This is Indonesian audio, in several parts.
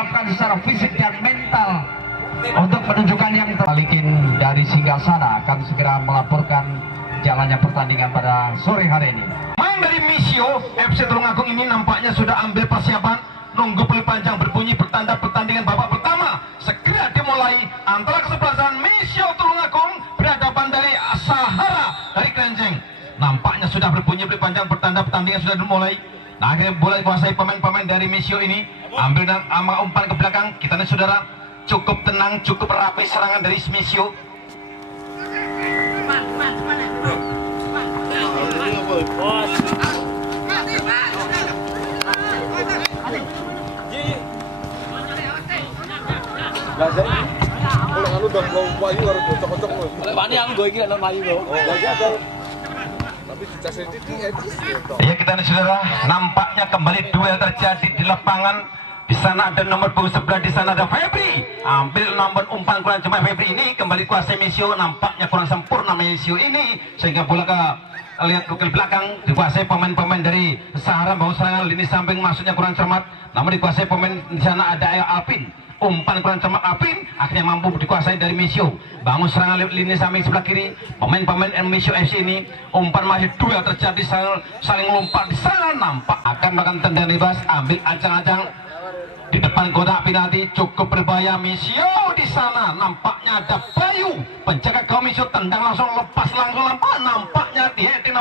menyiapkan secara fisik dan mental untuk menunjukkan yang terbalikin dari Singgasana akan segera melaporkan jalannya pertandingan pada sore hari ini. Main dari Misio FC Tulungagung ini nampaknya sudah ambil persiapan, nunggu bel panjang berbunyi bertanda pertandingan babak pertama segera dimulai antara kesebelasan Misio Tulungagung berhadapan dari Sahara dari Krenjeng. Nampaknya sudah berbunyi bel panjang bertanda pertandingan sudah dimulai. Nah, akhirnya boleh kuasai pemain-pemain dari Misio ini, ambil ama umpan ke belakang. Kita nih saudara, cukup tenang, cukup rapi serangan dari Misio. Ya kita nih saudara, nampaknya kembali duel terjadi di lapangan. Di sana ada nomor punggung sebelah, di sana ada Febri. Ambil nomor umpan kurang jemaah Febri ini kembali kuasai Misio. Nampaknya kurang sempurna Misio ini sehingga bola ke lihat ke belakang dikuasai pemain-pemain dari Sahara. Bahu serangan lini samping masuknya kurang cermat, namun dikuasai pemain di sana ada Alpin. Umpan kurang cermat Alpin akhirnya mampu dikuasai dari Misio. Bangun serangan lini samping sebelah kiri pemain-pemain Misio FC ini. Umpan masih duel terjadi, saling lompat di sana. Nampak akan makan tendang bebas, ambil ancang-ancang di depan kotak penalti, cukup berbahaya Misio di sana. Nampaknya ada Bayu penjaga kaum Misio, tendang langsung, lepas langsung lampak. Nampaknya di heading,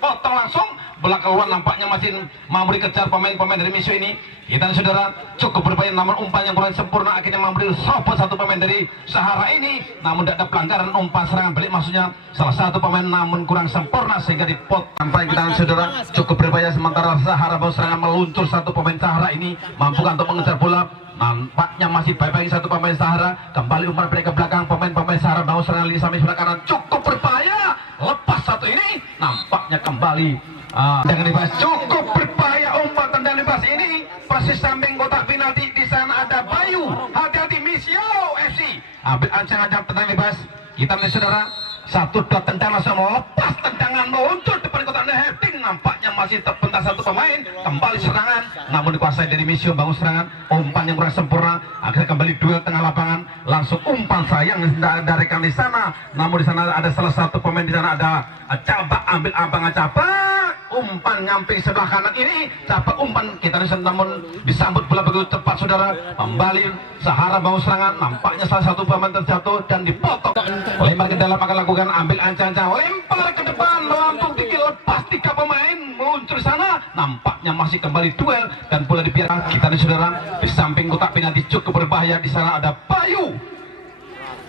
potong langsung bola keluar. Nampaknya masih mampu dikejar pemain-pemain dari Misio ini. Kita saudara, cukup berbahaya, namun umpan yang kurang sempurna akhirnya mampu disopot satu pemain dari Sahara ini. Namun tidak ada pelanggaran umpan serangan balik, maksudnya salah satu pemain namun kurang sempurna sehingga dipot. Sampai kita saudara, cukup berbahaya sementara Sahara baru serangan meluncur satu pemain Sahara ini mampu untuk mengejar bola. Nampaknya masih baik-baik satu pemain Sahara. Kembali umpan balik ke belakang, pemain-pemain Sahara baru serangan lini samping sebelah kanan, cukup berbahaya. Lepas satu ini, nampaknya kembali dengan bebas, cukup berbahaya umpan tendang bebas ini. Persis samping kotak penalti, di sana ada Bayu. Hati-hati Misio FC. Ambil ancang-ancang tendang bebas. Kita melihat saudara, 1-2 tendang langsung lepas tendangan meluncur depan kotak heading. Nampaknya masih terpental satu pemain. Kembali serangan, namun dikuasai dari Misio. Bangun serangan, umpan yang kurang sempurna. Akhirnya kembali duel tengah lapangan. Langsung umpan sayang dari rekan di sana. Namun di sana ada salah satu pemain, di sana ada Cabak. Ambil abang Cabak. Umpan nyamping sebelah kanan ini, Cabak umpan kita namun disambut bola begitu cepat saudara. Kembali Sahara mau serangan, nampaknya salah satu pemain terjatuh dan dipotong. Lempar ke dalam akan lakukan, ambil ancang-ancang, lempar ke depan, melambung tinggi, lepas 3 pemain meluncur sana. Nampaknya masih kembali duel dan bola dibiarkan. Kita saudara, di samping kotak penalti cukup berbahaya, di sana ada Bayu.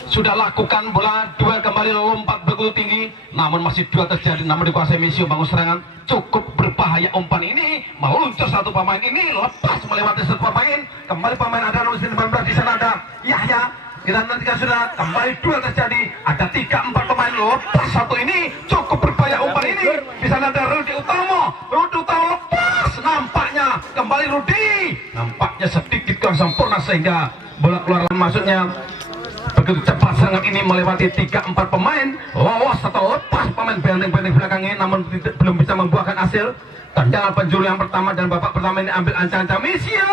Sudah lakukan bola duel kembali, lompat begitu tinggi, namun masih duel terjadi, namun dikuasai Misio. Bangun serangan, cukup berbahaya umpan ini, meluncur satu pemain ini, lepas melewati satu pemain. Kembali pemain ada nomor 19, di sana ada Yahya. Kita nantikan sudah kembali duel terjadi, ada 3-4 pemain, lepas satu ini, cukup berbahaya umpan ini. Di sana ada Rudi Utama lepas, nampaknya kembali Rudi, nampaknya sedikit kurang sempurna sehingga bola keluar masuknya. Begitu cepat serangan ini melewati 3-4 pemain, lolos atau lepas pemain benteng-benteng belakangnya, namun belum bisa membuahkan hasil. Tendangan penjuru yang pertama dan babak pertama ini ambil ancang-ancang Misio,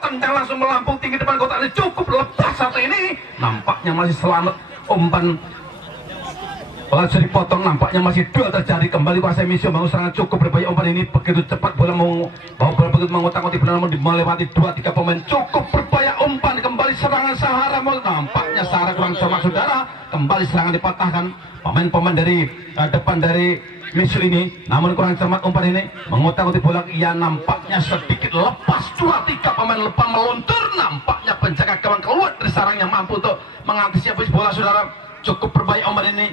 tendang langsung melampung tinggi depan kotak ini, cukup lepas satu ini. Nampaknya masih selamat umpan. Langsung dipotong, nampaknya masih duel terjadi. Kembali kuasai Misio, bangun serangan, cukup berbahaya umpan ini. Begitu cepat bola bola begitu mengotak-otik benar, namun melewati 2-3 pemain, cukup berbahaya umpan. Kembali serangan Sahara, nampaknya Sahara kurang cermat saudara. Kembali serangan dipatahkan pemain-pemain dari depan dari Misio ini, namun kurang cermat umpan ini. Mengotak-otik bola, ya nampaknya sedikit lepas, 2-3 pemain lepas meluntur. Nampaknya penjaga gawang keluar dari sarang yang mampu untuk mengantisipasi bola saudara. Cukup berbahaya umpan ini,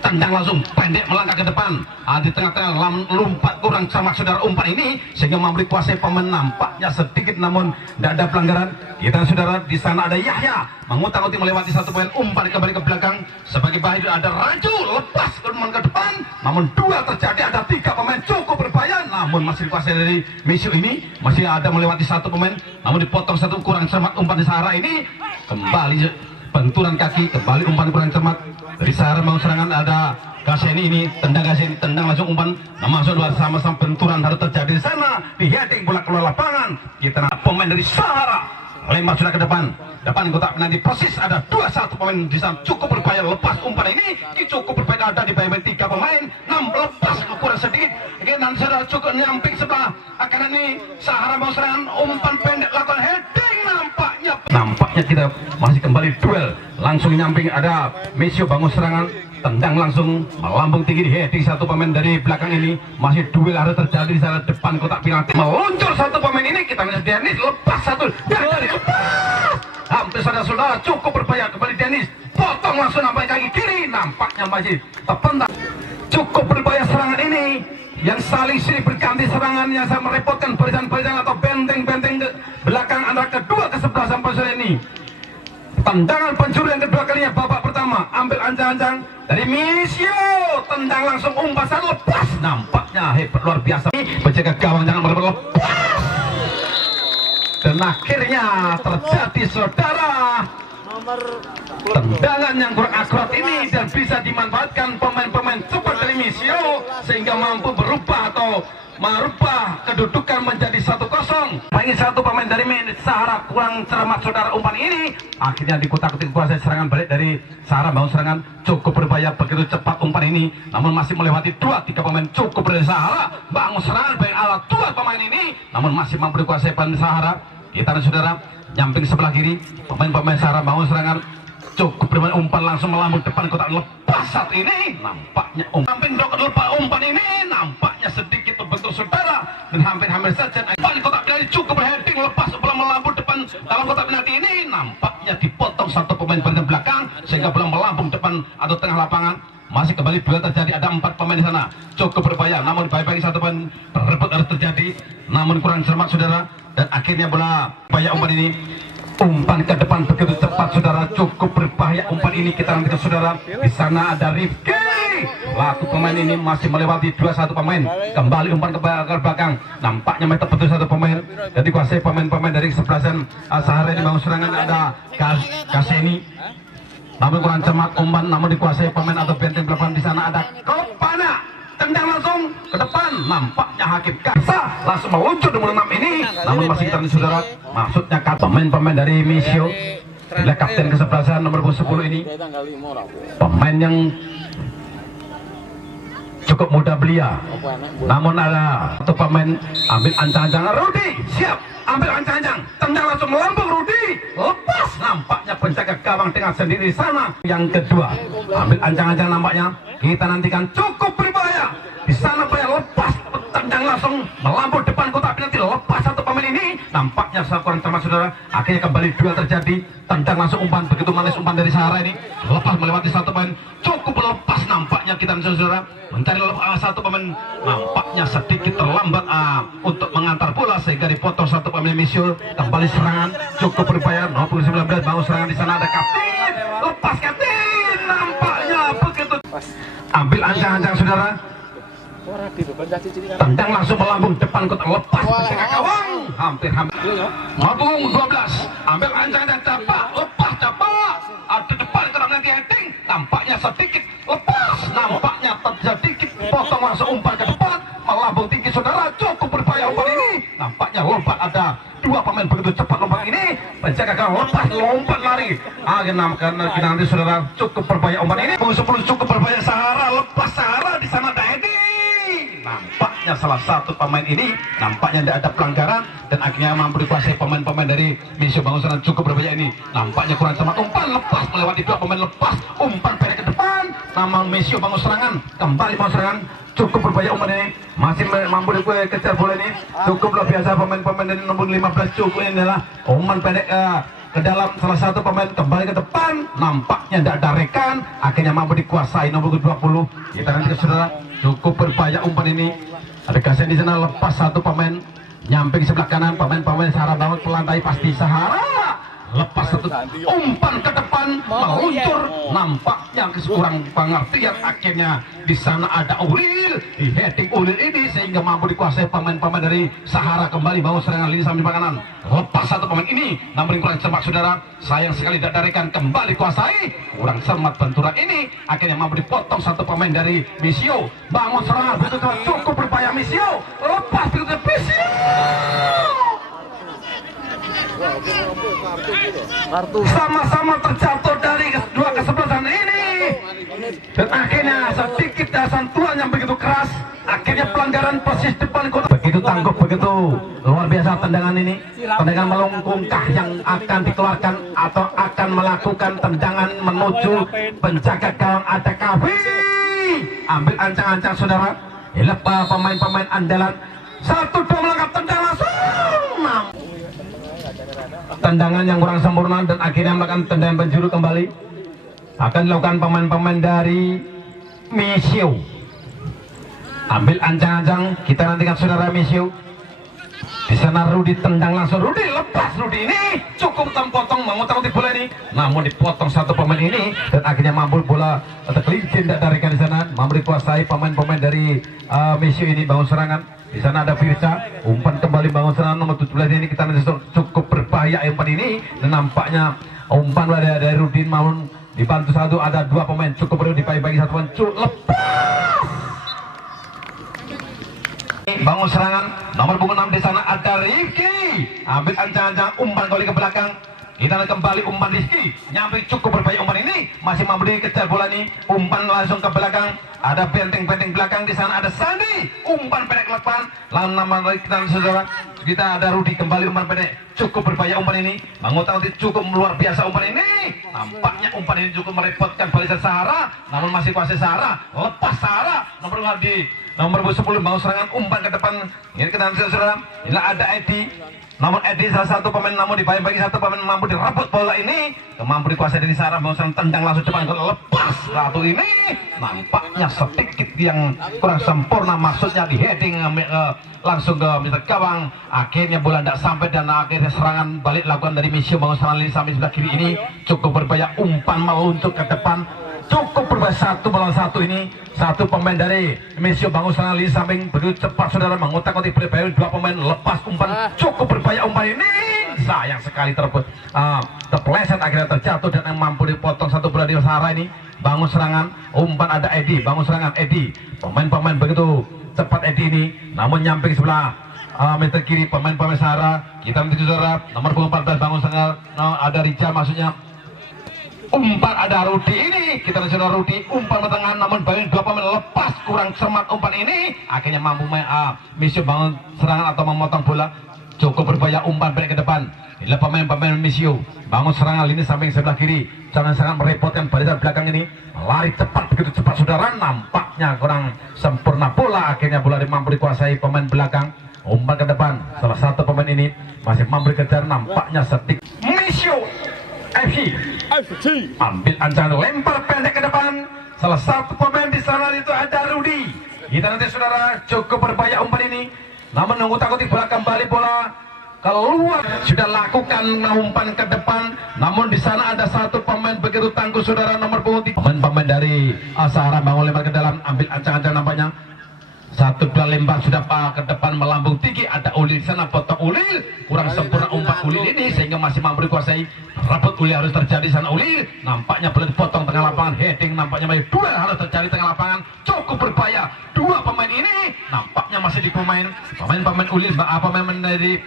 tendang langsung pendek melangkah ke depan. Di tengah-tengah lompat kurang cermat saudara umpan ini sehingga memberi kuasai pemain. Nampaknya sedikit namun tidak ada pelanggaran. Kita saudara, di sana ada Yahya mengutak-utik melewati satu poin, umpan kembali ke belakang. Sebagai bahaya ada Raju, lepas ke depan, namun duel terjadi, ada 3 pemain, cukup berbahaya, namun masih dikuasai dari Misio ini. Masih ada melewati satu pemain, namun dipotong satu, kurang cermat umpan di Sahara ini. Kembali benturan kaki, kembali umpan kurang cermat dari Sahara. Mau serangan ada Kaseni ini, tendang Kaseni, tendang langsung umpan, masuk dua, sama-sama benturan harus terjadi di sana. Di heading bola keluar lapangan. Kita pemain dari Sahara lempar sudah ke depan kotak penalti persis, ada 2-1 pemain di sana cukup berbahaya, lepas umpan ini cukup berbahaya, ada di bawah 3 pemain, 6 lepas kurang sedikit dan sudah cukup nyamping sebelah akan ini Sahara mau serangan umpan pendek lakukan heading, nampaknya kita masih kembali duel langsung nyamping, ada Mesio bangun serangan tendang langsung melambung tinggi di heading satu pemain dari belakang ini, masih duel harus terjadi di sana depan kotak penalti, meluncur satu pemain ini, kita lihat Dennis lepas satu dari hampir saudara-saudara cukup berbahaya, kembali Dennis potong langsung sampai kaki kiri, nampaknya masih terpental, cukup berbahaya serangan ini yang saling silih berganti serangan yang sangat merepotkan barisan-barisan atau benteng-benteng ke belakang antara kedua ke-11 sampai sore ini. Tendangan pencuri yang kedua kalinya babak pertama, ambil ancang-ancang dari Misio, tendang langsung umpan sana lepas, nampaknya hebat luar biasa, penjaga gawang jangan berlepas, dan akhirnya terjadi saudara tendangan yang kurang akurat ini dan bisa dimanfaatkan pemain-pemain cepat dari Misio sehingga mampu berubah atau merubah kedudukan menjadi 1-0. Ingin satu pemain dari Sahara kurang cermat saudara, umpan ini akhirnya dikutak-kutik kuasai serangan balik dari Sahara, bangun serangan cukup berbahaya, begitu cepat umpan ini namun masih melewati 2-3 pemain cukup dari Sahara, bangun serangan baik ala 2 pemain ini namun masih mampu dikuasai pemain Sahara. Kita saudara nyamping sebelah kiri, pemain-pemain Sahara bangun serangan cukup bermain umpan langsung melambung depan kotak, lepas saat ini nampaknya samping lepas umpan ini nampaknya sedikit terbentur saudara dan hampir-hampir saja balik kotak penalti cukup berheading lepas bola melambung depan dalam kotak penalti ini nampaknya dipotong satu pemain bagian belakang sehingga bola melambung depan atau tengah lapangan. Masih kembali duel terjadi, ada 4 pemain di sana cukup berbahaya namun baik-baik satu pemain berebut harus terjadi namun kurang cermat saudara dan akhirnya bola bahaya umpan ini umpan ke depan begitu cepat saudara, cukup berbahaya umpan ini, kita nantikan saudara. Di sana ada Rifki, laku pemain ini masih melewati 2-1 pemain, kembali umpan ke belakang, nampaknya masih terbentur satu pemain dan dikuasai pemain-pemain dari kesebelasan Sahara ini. Bangun serangan ada Kaseni namun kurang cermat umpan namun dikuasai pemain atau benteng belakang. Di sana ada Kopana, tendang langsung ke depan, nampaknya Hakim Kasa langsung meluncur nomor 6 ini namun masih kita saudara, maksudnya pemain-pemain dari Misio adalah kapten kesebelasan nomor 10 ini, pemain yang cukup muda belia namun ada satu pemain ambil ancang-ancang, Rudi siap ambil ancang-ancang, tendang langsung melambung Rudi lepas, nampaknya penjaga gawang tengah sendiri di sana. Yang kedua ambil ancang-ancang, nampaknya kita nantikan cukup berbahaya di sana, lepas tendang langsung melambung depan kotak penalti, lepas satu pemain ini nampaknya kurang cermat saudara. Akhirnya kembali duel terjadi, tendang langsung umpan begitu manis umpan dari Sahara ini lepas melewati satu pemain, cukup lepas nampaknya kita saudara mencari satu pemain, nampaknya sedikit terlambat untuk mengantar bola sehingga dipotong satu pemain Misio. Kembali serangan cukup berbahaya 19 bangun serangan, di sana ada kapten, lepas kapten, nampaknya begitu ambil ancang-ancang saudara, tendang langsung melambung depan kotak, lepas penjaga gawang hampir-hampir mabung 12 ambil ancang-ancang, capak lepas, capak ada depan kotak nanti heading, nampaknya sedikit lepas, nampaknya terjadi potong langsung umpan ke depan melambung tinggi saudara, cukup berbahaya umpan ini, nampaknya lompat, ada 2 pemain begitu cepat lompat ini, penjaga gawang lepas lompat lari karena nanti saudara cukup berbahaya umpan ini, 10 cukup berbahaya Sahara, lepas Sahara di sana ada heading, nampaknya salah satu pemain ini nampaknya tidak ada pelanggaran dan akhirnya mampu dikuasai pemain-pemain dari Misio. Bangun serangan cukup berbahaya ini, nampaknya kurang cermat umpan lepas melewati 2 pemain, lepas umpan pendek ke depan, nama Misio bangun serangan, kembali bangun serangan cukup berbahaya umpan ini, masih mampu dikejar bola ini, cukup luar biasa pemain-pemain dari nomor 15 cukup ini adalah umpan pendek ke dalam salah satu pemain, kembali ke depan, nampaknya tidak ada rekan, akhirnya mampu dikuasai nomor 20. Kita nanti saudara, cukup berbahaya umpan ini, ada Gasen di sana lepas satu pemain, nyamping sebelah kanan pemain-pemain Sahara bangun pelantai pasti Sahara, lepas satu umpan ke depan meluncur, nampaknya kekurang pengertian, akhirnya di sana ada Ulil, di heading Ulil ini sehingga mampu dikuasai pemain-pemain dari Sahara. Kembali bangun serangan lini samping kanan, lepas satu pemain ini namun kurang cermat saudara, sayang sekali tidak darikan, kembali kuasai, kurang cermat benturan ini, akhirnya mampu dipotong satu pemain dari Misio. Bangun serangan begitu cukup berbahaya Misio, lepas begitu Misio sama-sama terjatuh dari dua kesebelasan ini, dan akhirnya sedikit sentuhan yang begitu keras, akhirnya pelanggaran persis depan kota. Begitu tangguh, begitu luar biasa tendangan ini, tendangan melengkungkah yang akan dikeluarkan atau akan melakukan tendangan menuju penjaga gawang ada Kavi. Ambil ancang-ancang saudara, lepas pemain-pemain andalan, 1-2 melangkah tendang langsung. Tendangan yang kurang sempurna dan akhirnya melakukan tendangan penjuru kembali akan dilakukan pemain-pemain dari Misio. Ambil ancang-ancang, kita nantikan saudara Misio. Di sana Rudi tendang langsung, Rudi lepas, Rudi ini cukup potong mengutak-utik bola ini, namun dipotong satu pemain ini dan akhirnya mampu bola tergelincir tidak tarikan di sana, mampu dikuasai pemain-pemain dari Misio ini. Bangun serangan, di sana ada Firsa, umpan kembali bangun serangan nomor 17 ini, kita nanti cukup berbahaya umpan ini dan nampaknya umpan dari Rudi maupun dibantu satu, ada dua pemain cukup perlu dibagi-bagi satu pemain lepas. Bangun serangan nomor punggung 6 di sana ada Rifki, ambil ancang-ancang umpan kembali ke belakang, kita kembali umpan Rizky, nyampe cukup berbahaya umpan ini, masih mampu dikejar bola ini, umpan langsung ke belakang, ada benteng-benteng belakang di sana ada Sandi, umpan pendek ke depan, lalu nama kita saudara, kita ada Rudi kembali umpan pendek, cukup berbahaya umpan ini, mengutak cukup luar biasa umpan ini, nampaknya umpan ini cukup merepotkan barisan Sahara, namun masih kuasai Sahara, lepas Sahara, nomor 10 bangun serangan umpan ke depan, ini kita saudara, ini ada Edi. Namun Edi salah satu pemain, namun dibagi-bagi satu pemain mampu direbut bola ini, mampu dikuasai dari Sarah, mau tendang langsung depan lepas satu ini, nampaknya sedikit yang kurang sempurna, maksudnya di heading langsung ke Mr. Gawang, akhirnya bola tidak sampai dan akhirnya serangan balik lakukan dari Misio. Bangun serangan ini sampai sebelah kiri ini cukup berbahaya, umpan meluncur ke depan, cukup berbahaya, 1 melawan 1 ini, satu pemain dari Misio bangun serangan di samping begitu cepat saudara, mengutak-utik berbahaya, dua pemain lepas umpan, cukup berbahaya umpan ini, sayang sekali terpeleset akhirnya terjatuh dan yang mampu dipotong satu bola di Sahara ini. Bangun serangan umpan ada Edi, bangun serangan Edi, pemain-pemain begitu cepat Edi ini, namun nyamping sebelah meter kiri pemain-pemain Sahara, kita nanti saudara nomor 14 bangun serangan ada Rica, maksudnya umpan ada Rudi ini, kita lihat Rudi umpan ke tengah, namun bangun dua pemain lepas, kurang cermat umpan ini, akhirnya mampu Misio bangun serangan atau memotong bola, cukup berbahaya umpan balik ke depan. Inilah pemain-pemain Misio bangun serangan lini samping sebelah kiri, jangan sangat merepotkan barisan belakang ini, lari cepat begitu cepat saudara, nampaknya kurang sempurna bola, akhirnya bola mampu dikuasai pemain belakang, umpan ke depan, salah satu pemain ini masih mampu dikejar, nampaknya sedikit Misio FC ambil ancaman lempar pendek ke depan, salah satu pemain di sana itu ada Rudi, kita nanti saudara cukup berbahaya umpan ini, namun mengutak-utik bola kembali, bola keluar, sudah lakukan umpan ke depan, namun di sana ada satu pemain begitu tangguh saudara nomor 3, pemain dari Sahara bangun lempar ke dalam, ambil ancang-ancang nampaknya, 1-2 lempar sudah ke depan melambung tinggi, ada Ulil di sana, potong Ulil, kurang sempurna umpan Ulil ini sehingga masih mampu dikuasai, rebut Ulil harus terjadi di sana Ulil, nampaknya boleh dipotong tengah lapangan, heading nampaknya masih dua harus terjadi tengah lapangan, cukup berbahaya, dua pemain ini nampaknya masih di pemain Ulil, pemain dari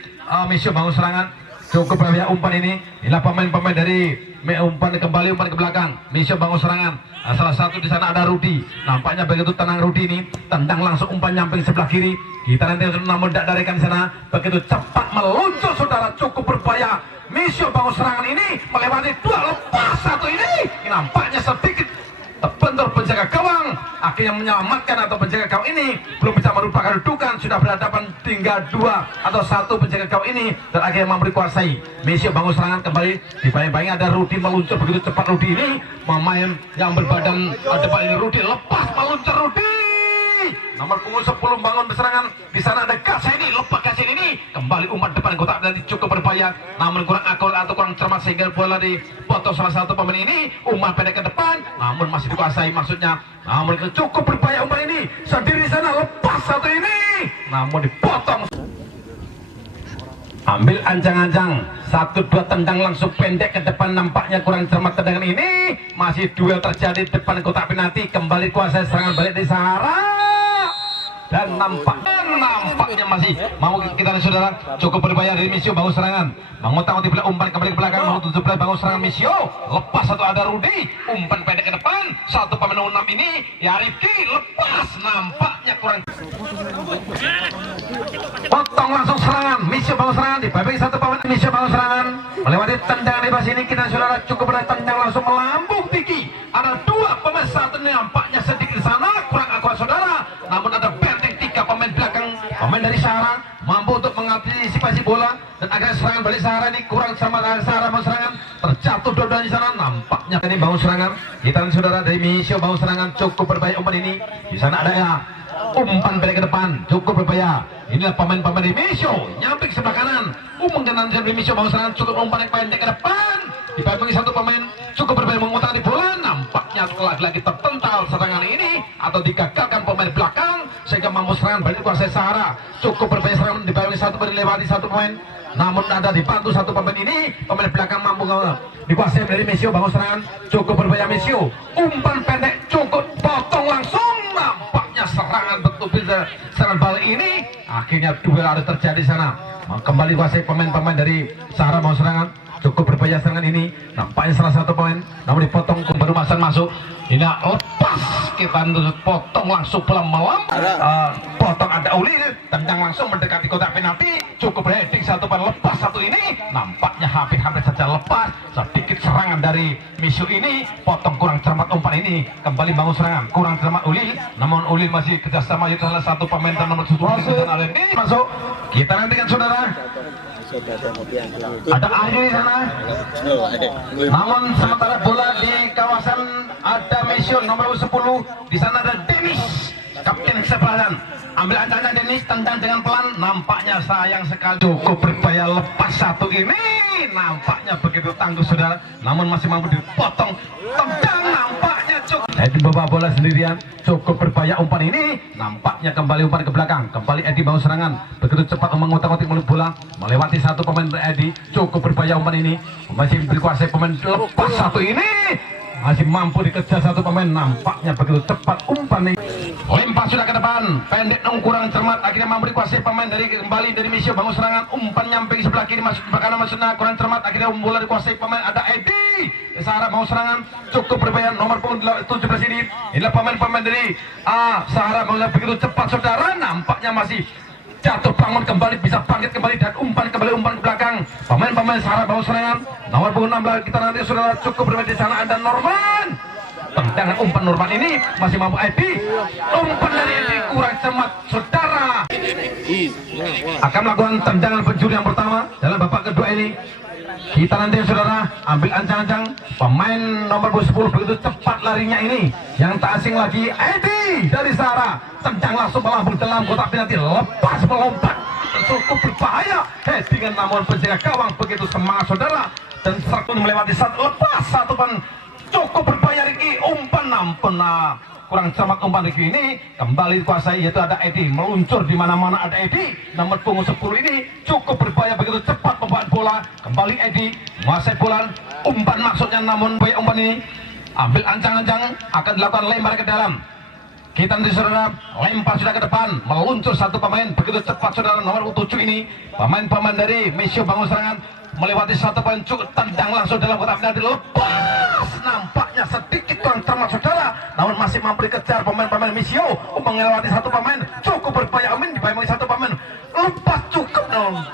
Misio bangun serangan, cukup berbahaya umpan ini, inilah pemain-pemain dari umpan kembali, umpan ke belakang, Misio bangun serangan. Salah satu di sana ada Rudi, nampaknya begitu tenang Rudi ini, tendang langsung umpan nyamping sebelah kiri, kita nanti namun tidak darikan sana, begitu cepat meluncur saudara, cukup berbahaya, Misio bangun serangan ini melewati dua lepas satu ini, nampaknya sedikit terbentur penjaga gawang, akhirnya menyelamatkan atau penjaga gawang ini belum bisa merupakan kedudukan, sudah berhadapan tinggal 2 atau 1 penjaga gawang ini dan akhirnya mampu dikuasai. Misio bangun serangan kembali, dibayang-bayang ada Rudi meluncur begitu cepat, Rudi ini pemain yang berbadan depan ini, Rudi lepas meluncur, Rudi nomor punggung 10 bangun berserangan, di sana ada Kaseni, lepas Kaseni ini kembali umpan depan kotak dan cukup berbahaya, namun kurang akal atau kurang cermat sehingga bola dipotong salah satu pemain ini, umpan pendek ke depan namun masih dikuasai, maksudnya namun cukup berbahaya umpan ini sendiri di sana, lepas satu ini namun dipotong, ambil ancang-ancang, 1-2 tendang langsung pendek ke depan, nampaknya kurang cermat tendangan ini, masih duel terjadi depan kotak penalti, kembali kuasai serangan balik di Sahara dan nampaknya satunya masih mau kita lihat saudara, cukup berbahaya dari Misio bangun serangan, mengotak-otik bola umpan kembali ke belakang, mau 17 bangun serangan Misio, lepas satu ada Rudi, umpan pendek ke depan, satu pemain nomor 6 ini ya Rifki lepas, nampaknya kurang. Potong langsung serangan, Misio bangun serangan, dibabai satu pemain Misio bangun serangan, melewati tendangan di bawah sini kita saudara, cukup berat tendang langsung melambung tinggi. Ada dua pemain satu ini nampaknya sedikit sana kurang akurat saudara, namun ada benteng tiga pemain belakang, pemain dari Sahara mampu untuk mengantisipasi bola dan agar serangan balik Sahara ini kurang sama Sahara bangun serangan, terjatuh dua-duanya di sana, nampaknya ini bangun serangan kita saudara dari Misio bangun serangan, cukup berbahaya umpan ini. Di sana ada ya umpan balik ke depan, cukup berbahaya. Inilah pemain-pemain dari Misio nyamping sebelah kanan, umpan kanan dari Misio bangun serangan, cukup umpan yang pendek ke depan, dipampingi satu pemain cukup berbahaya mengutak di bola, nampaknya lagi-lagi terpental serangan ini atau digagalkan pemain belakang sehingga mampu serangan balik kuasai Sahara. Cukup berbahaya serangan dipampingi satu melewati satu pemain, namun ada dibantu satu pemain ini, pemain belakang mampu dikuasai dari Misio bangun serangan, cukup berbahaya Misio, umpan pendek cukup potong langsung, nampaknya serangan betul serangan balik ini akhirnya duel harus terjadi di sana. Kembali kuasai pemain-pemain dari Sahara mau serangan, cukup berbahaya serangan ini, nampaknya salah satu pemain namun dipotong baru masuk. Ini lepas kita potong langsung pelan malam, potong ada Uli tendang langsung mendekati kotak penalti, cukup heading satu pemain lepas satu ini, nampaknya hampir saja lepas. Sedikit serangan dari Misio ini, potong kurang cermat umpan ini, kembali bangun serangan kurang cermat Uli, namun Uli masih kerjasama itu salah satu pemain dan nomor 7 masuk. Kita nantikan saudara. Ada Adi di sana. Namun sementara bola di kawasan ada Misio nomor 10. Di sana ada Dennis, kapten kesebelasan. Ambil ancang Dennis, tendang dengan pelan. Nampaknya sayang sekali. Cukup berbahaya lepas satu ini. Nampaknya begitu tangguh saudara. Namun masih mampu dipotong. Tendang nampaknya cukup. Edi bawa bola sendirian. Cukup berbahaya umpan ini. Nampaknya kembali umpan ke belakang. Kembali Edi bangun serangan. Begitu cepat mengotak-otik bola. Melewati satu pemain Edi. Cukup berbahaya umpan ini. Masih dikuasai pemain lepas satu ini. Masih mampu dikejar satu pemain, nampaknya begitu cepat umpan ini. Lempar sudah ke depan, pendek dong kurang cermat, akhirnya mampu dikuasai pemain dari kembali dari Misio bangun serangan, umpan nyamping sebelah kiri masuk sebelah kanan maksudnya kurang cermat, akhirnya bola dikuasai pemain ada Edi. Sahara bangun serangan, cukup berbahaya nomor 17 ini. Inilah pemain-pemain dari Sahara bangun begitu cepat saudara, nampaknya masih jatuh bangun kembali, bisa bangkit kembali dan umpan ke belakang. Pemain-pemain Sahara bangun serangan nomor 16 kita nanti sudah cukup berbeda. Di sana ada Norman, tendangan umpan Norman ini masih mampu Edi, umpan dari Edi kurang cermat saudara, akan melakukan tendangan pencuri yang pertama dalam babak kedua ini. Kita nanti saudara ambil ancang-ancang pemain nomor 10 begitu cepat larinya ini, yang tak asing lagi Edi dari Sahara, tendang langsung melambung dalam kotak penalti, lepas melompat cukup berbahaya headingan namun penjaga gawang begitu semangat saudara dan serta melewati satu lepas satu pun cukup berbahaya Riki, umpan nampun kurang cermat umpan Riki ini kembali dikuasai yaitu ada Edi, meluncur di mana-mana ada Edi nomor punggung 10 ini cukup berbahaya begitu cepat membawa bola, kembali Edi menguasai bola, umpan maksudnya namun baik umpan ini ambil ancang-ancang akan dilakukan lempar ke dalam. Kita nanti saudara lempar sudah ke depan, meluncur satu pemain begitu cepat saudara nomor 7 ini, pemain-pemain dari Misio bangun serangan melewati satu pemain cukup tendang langsung dalam kotak penalti, lepas nampaknya sedikit kurang cermat saudara, namun masih mampu dikejar pemain-pemain Misio melewati satu pemain cukup berbahaya Amin dibayangkan satu pemain lepas cukup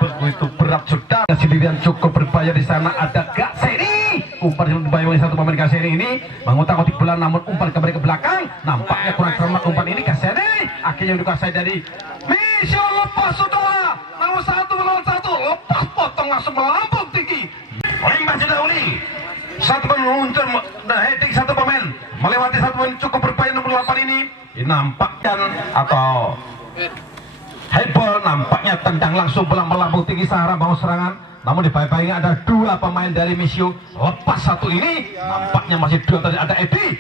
begitu berat saudara sendirian cukup berbahaya. Di sana ada Gakseni, umpan yang dibayangkan satu pemain Gakseni ini mengotak-otik bola namun umpan kembali ke belakang, nampaknya kurang cermat umpan ini. Gakseni akhirnya dikuasai dari Misio, lepas saudara namun satu melawan satu, lepas potong langsung melambung tinggi, lempar sudah Uli satu pemain meluncur heading satu pemain melewati satu pemain cukup berbahaya nomor 8 ini nampakkan atau Hebel nampaknya tendang langsung melambung tinggi Sahara bangun serangan, namun di baik-baiknya ada dua pemain dari Misio, lepas satu ini nampaknya masih dua tadi ada Edi,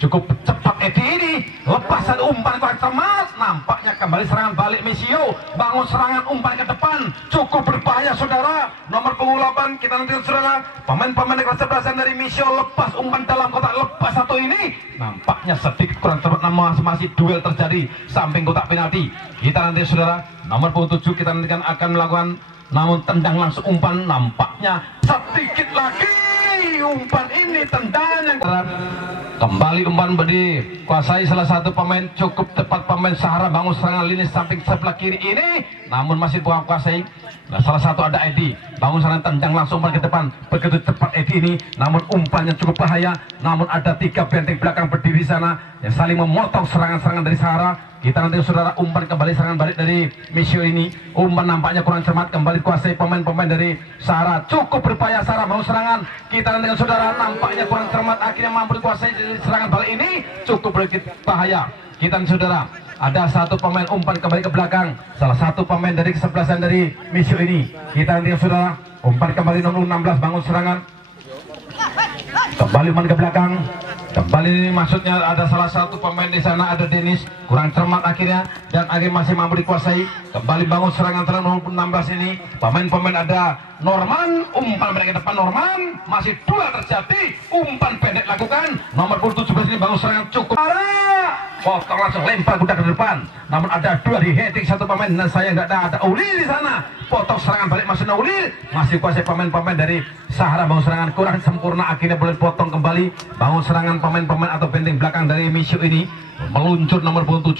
cukup cepat Edi ini, lepasan umpan kurang cermat, nampaknya kembali serangan balik Misio, bangun serangan umpan ke depan, cukup berbahaya saudara. Nomor punggung 8 kita nanti saudara, pemain-pemain kelas 11 dari Misio lepas umpan dalam kotak, lepas satu ini, nampaknya sedikit kurang cermat, masih duel terjadi samping kotak penalti. Kita nanti saudara, nomor punggung 7 kita nantikan akan melakukan, namun tendang langsung umpan, nampaknya sedikit lagi umpan ini tendangan yang kembali umpan dikuasai salah satu pemain, cukup tepat pemain Sahara bangun serangan lini samping sebelah kiri ini, namun masih bukan kuasai. Nah, salah satu ada Edi bangun serangan tendang langsung umpan ke depan, begitu cepat Edi ini, namun umpannya cukup bahaya, namun ada 3 benteng belakang berdiri sana yang saling memotong serangan-serangan dari Sahara. Kita nanti saudara umpan kembali serangan balik dari Misio ini, umpan nampaknya kurang cermat, kembali kuasai pemain-pemain dari Sahara, cukup berbahaya Sahara mau serangan. Kita nanti saudara nampaknya kurang cermat, akhirnya mampu dikuasai serangan balik ini, cukup bahaya. Kita nanti saudara ada satu pemain umpan kembali ke belakang, salah satu pemain dari kesebelasan dari Misio ini. Kita nanti saudara umpan kembali nomor 16 bangun serangan, kembali umpan ke belakang. Kembali maksudnya ada salah satu pemain di sana, ada Dennis, kurang cermat akhirnya, dan akhirnya masih mampu dikuasai. Kembali bangun serangan terang nomor 16 ini, pemain-pemain ada Norman, umpan balik ke depan Norman, masih duel terjadi, umpan pendek lakukan, nomor 17 ini bangun serangan cukup potong langsung lempar kuda ke depan, namun ada 2 di heading satu pemain, dan saya nggak ada Uli di sana, potong serangan balik masih Uli, masih kuasai pemain-pemain dari Sahara bangun serangan kurang sempurna, akhirnya boleh potong kembali bangun serangan pemain-pemain atau benteng belakang dari Misio ini, meluncur nomor 7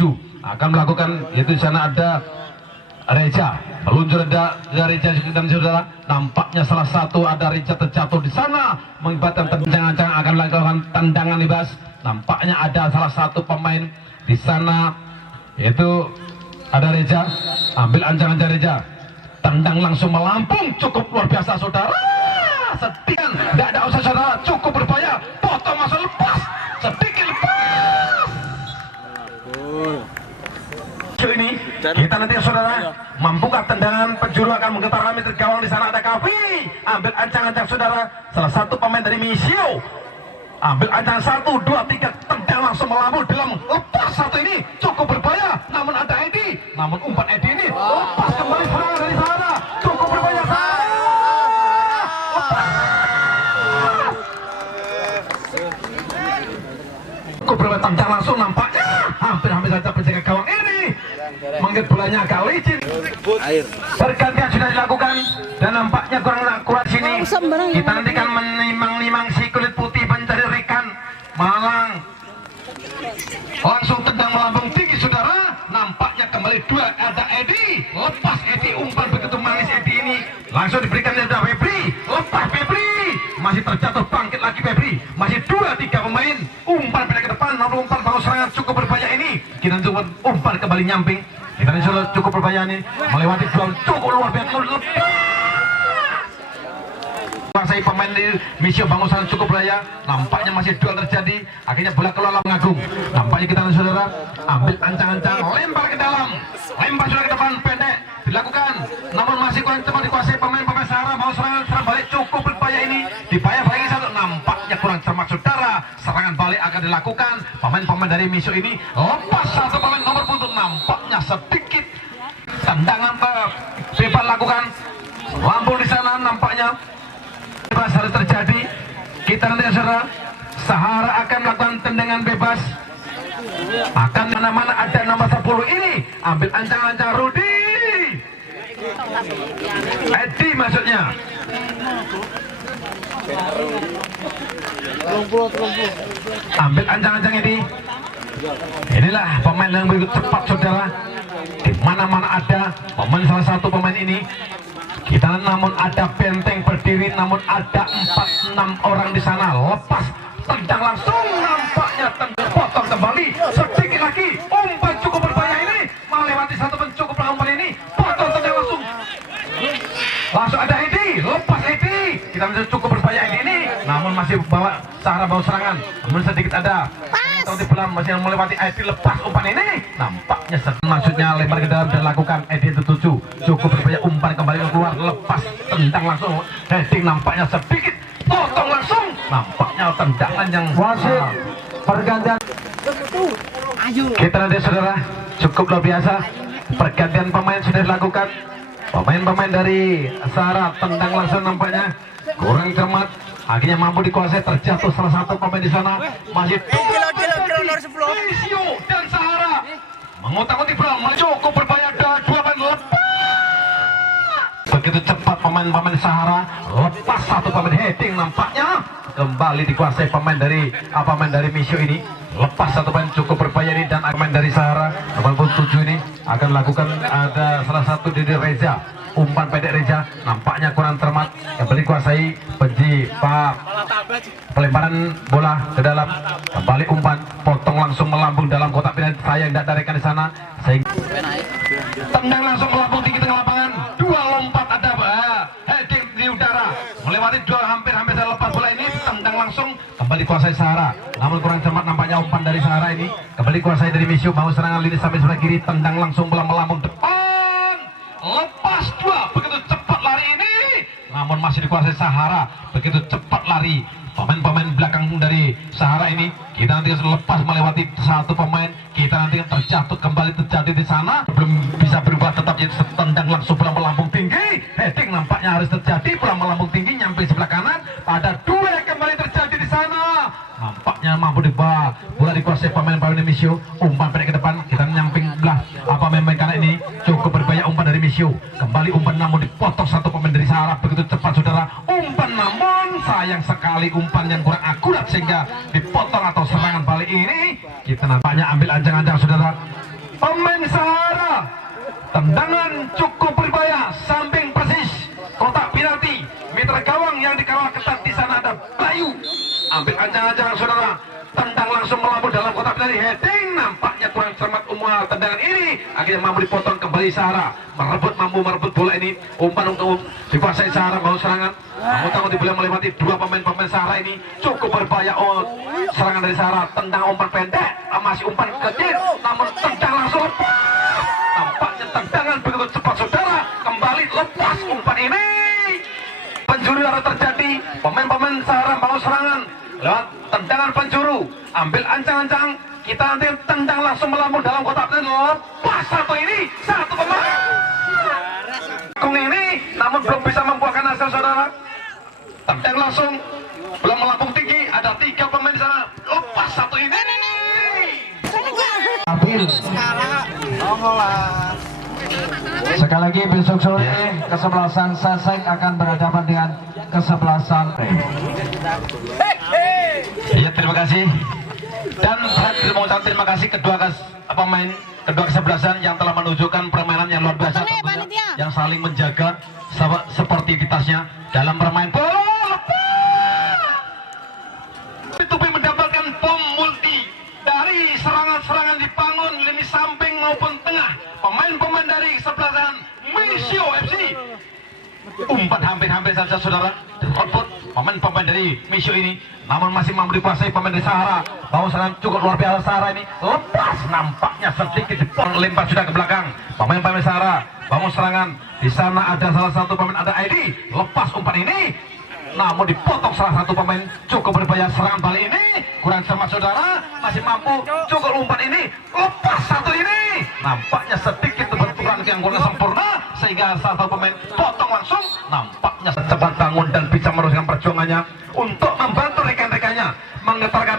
akan melakukan, yaitu di sana ada Reja, meluncur ada Reja dan saudara, nampaknya salah satu ada Reja terjatuh di sana mengibatkan tendangan, akan melakukan tendangan bebas. Nampaknya ada salah satu pemain di sana, yaitu ada Reja, ambil ancang-ancang Reja, tendang langsung melampung, cukup luar biasa saudara, sedikit, tidak ada usaha saudara, cukup berbahaya, potong masuk lepas, sedikit lepas. Ini kita nanti saudara, mampukah tendangan penjuru akan menggetar kami tergawang di sana ada Kavi, ambil ancang-ancang saudara, salah satu pemain dari Misio, ambil ancang 1, 2, 3, tendang langsung melampung dalam, lepas satu ini, cukup berbahaya, namun ada Edi, namun umpan Edi ini, lepas kembali serangan dari sana, cukup berbahaya, cukup berbahaya, tendang langsung, nampaknya hampir-hampir saja penjaga gawang ini menggigit bolanya agak licin. Pergantian sudah dilakukan dan nampaknya kurang sini. Kita nantikan menimang-nimang si kulit putih pencari rekan Malang. Langsung tendang melambung tinggi saudara. Nampaknya kembali 2 ada Edi. Lepas Edi, umpan begitu manis Edi ini. Langsung diberikan kepada Febri. Lepas Febri. Masih terjatuh, bangkit lagi Febri. Masih 2, 3 pemain. Umpan pada ke depan. Nomor umpan bangun serangan cukup berbahaya ini. Kita coba umpan kembali nyamping. Kita ini sudah cukup berbahaya ini. Melewati duel cukup luar biasa. Kuasai pemain di Misio bangun serangan cukup berbahaya. Nampaknya masih duel terjadi. Akhirnya bola keluar mengagung. Nampaknya kita ini saudara ambil ancang-ancang, lempar ke dalam. Lempar sudah ke depan pendek dilakukan. Namun masih kurang cepat dikuasai pemain-pemain Sahara bangun serangan balik cukup berbahaya ini. Dibayar lagi satu. Nampaknya kurang cermat saudara. Serangan balik akan dilakukan. Pemain-pemain dari Misio ini lepas satu pemain nomor punggung, nampaknya sedikit tendangan bebas lakukan. Lampung di sana nampaknya bebas harus terjadi. Kita nanti saudara, Sahara akan melakukan tendangan bebas. Akan mana-mana ada nomor 10 ini, ambil ancang-ancang Rudi. Edi maksudnya. Ambil ancang-ancang ini. Inilah pemain yang begitu cepat saudara. Di mana-mana ada pemain, salah satu pemain ini. Kita namun ada benteng berdiri, namun ada 4-6 orang di sana. Lepas tendang langsung, nampaknya tendang potong kembali. Sedikit lagi, umpan cukup berbahaya ini, melewati satu pencukup umpan ini, potong tendang langsung. Langsung ada Edi, lepas Edi. Kita masih cukup berbahaya Edi ini, namun masih bawa Sahara bawa serangan. Namun sedikit ada di pelan masih melewati Edi, lepas umpan ini. Nampaknya maksudnya lempar ke dalam dan lakukan Edi tertuju. Cukup berbahaya, umpan kembali keluar, lepas tendang langsung. Heading nampaknya sedikit, potong langsung. Nampaknya tendangan yang wasit pergantian. Kita nanti saudara cukup luar biasa. Pergantian pemain sudah dilakukan. Pemain-pemain dari Sahara tendang langsung nampaknya kurang cermat. Akhirnya mampu dikuasai, terjatuh salah satu pemain di sana. Masih Misio dan Sahara mengutang-utik bola, cukup berbahaya, ada dua pemain lepas. Begitu cepat pemain-pemain Sahara lepas satu pemain heading, nampaknya kembali dikuasai pemain dari Misio ini. Lepas satu pemain cukup berbahaya ini, dan pemain dari Sahara nomor 7 ini akan lakukan, ada salah satu dari Reza. Umpan pendek Reza nampaknya kurang cermat, kembali kuasai Benji. Pelemparan bola ke dalam, kembali umpan, potong langsung melambung dalam kotak penalti. Sayang tidak tarikan di sana, sehingga tendang langsung melambung tinggi tengah lapangan. Dua lompat ada heading di udara, melewati dua, hampir saya lepas bola ini, tendang langsung kembali kuasai Sahara. Namun kurang cermat nampaknya umpan dari Sahara ini, kembali kuasai dari Misio. Mau serangan lini sampai sebelah kiri, tendang langsung bola melambung depan, lepas dua. Begitu cepat lari ini, namun masih dikuasai Sahara. Begitu cepat lari pemain-pemain belakang dari Sahara ini. Kita nanti lepas melewati satu pemain, kita nanti terjatuh, kembali terjadi di sana, belum bisa berubah, tetap tendang langsung bola melambung tinggi. Heading nampaknya harus terjadi, bola melambung tinggi nyampe sebelah kanan. Ada dua yang kembali terjadi di sana. Nampaknya mampu dibawa, bola dikuasai pemain-pemain Misio. Umpan pendek ke depan, kita nyamping belah pemain kanan ini, cukup berbahaya umpan dari Misio. Kembali umpan, namun dipotong satu pemain dari Sahara. Begitu cepat saudara umpan, namun sayang sekali umpan yang kurang akurat sehingga dipotong. Atau serangan balik ini kita nampaknya ambil ancang-ancang saudara. Pemain Sahara tendangan cukup berbahaya, samping persis kotak penalti, meter gawang yang dikawal ketat. Di sana ada Bayu, ambil ancang-ancang saudara, tendang langsung melambung dalam kotak penalti. Heading nampaknya kurang cermat umpan tendangan ini, akhirnya mampu dipotong. Kembali Sahara mampu merebut bola ini. Umpan untuk dikuasai Sahara, mau serangan, mau tahu boleh melewati dua pemain Sahara ini, cukup berbahaya. Serangan dari Sahara, tendang umpan pendek, masih umpan kecil, namun tendang langsung lepas. Nampaknya tendangan begitu cepat saudara, kembali lepas umpan ini. Penjuru harus terjadi, pemain Sahara mau serangan lewat tendangan penjuru, ambil ancang-ancang, kita nanti tendang langsung melambung dalam kotak penalti. Lepas satu ini, satu pemain Kung ini, namun belum bisa membuahkan hasil saudara. Tendang langsung, belum melambung tinggi, ada tiga pemain di sana. Lepas satu ini. Sekali lagi besok sore kesebelasan Sasek akan berhadapan dengan kesebelasan. Ya, terima kasih. Dan saya mau ucapkan terima kasih kedua pemain kedua kesebelasan yang telah menunjukkan permainan yang luar biasa, tentunya, yang saling menjaga sportivitasnya dalam bermain bola. Tupi mendapatkan bom multi dari serangan-serangan dibangun lini samping maupun tengah. Pemain-pemain dari kesebelasan Misio FC, umpan hampir saja saudara rebut pemain dari Misio ini, namun masih mampu dikuasai pemain dari Sahara. Bawa serangan cukup luar biasa Sahara ini, lepas nampaknya sedikit dipotong, lempar sudah ke belakang. Pemain Sahara bangun serangan, di sana ada salah satu pemain, ada ID, lepas umpan ini, namun dipotong salah satu pemain, cukup berbahaya. Serangan balik ini kurang cermat saudara, masih mampu, cukup umpan ini, lepas satu ini, nampaknya sedikit berkurang yang kurang sempurna sehingga salah satu pemain potong langsung. Nampaknya cepat bangun dan bisa meneruskan perjuangannya untuk membantu rekan-rekannya mengetarkan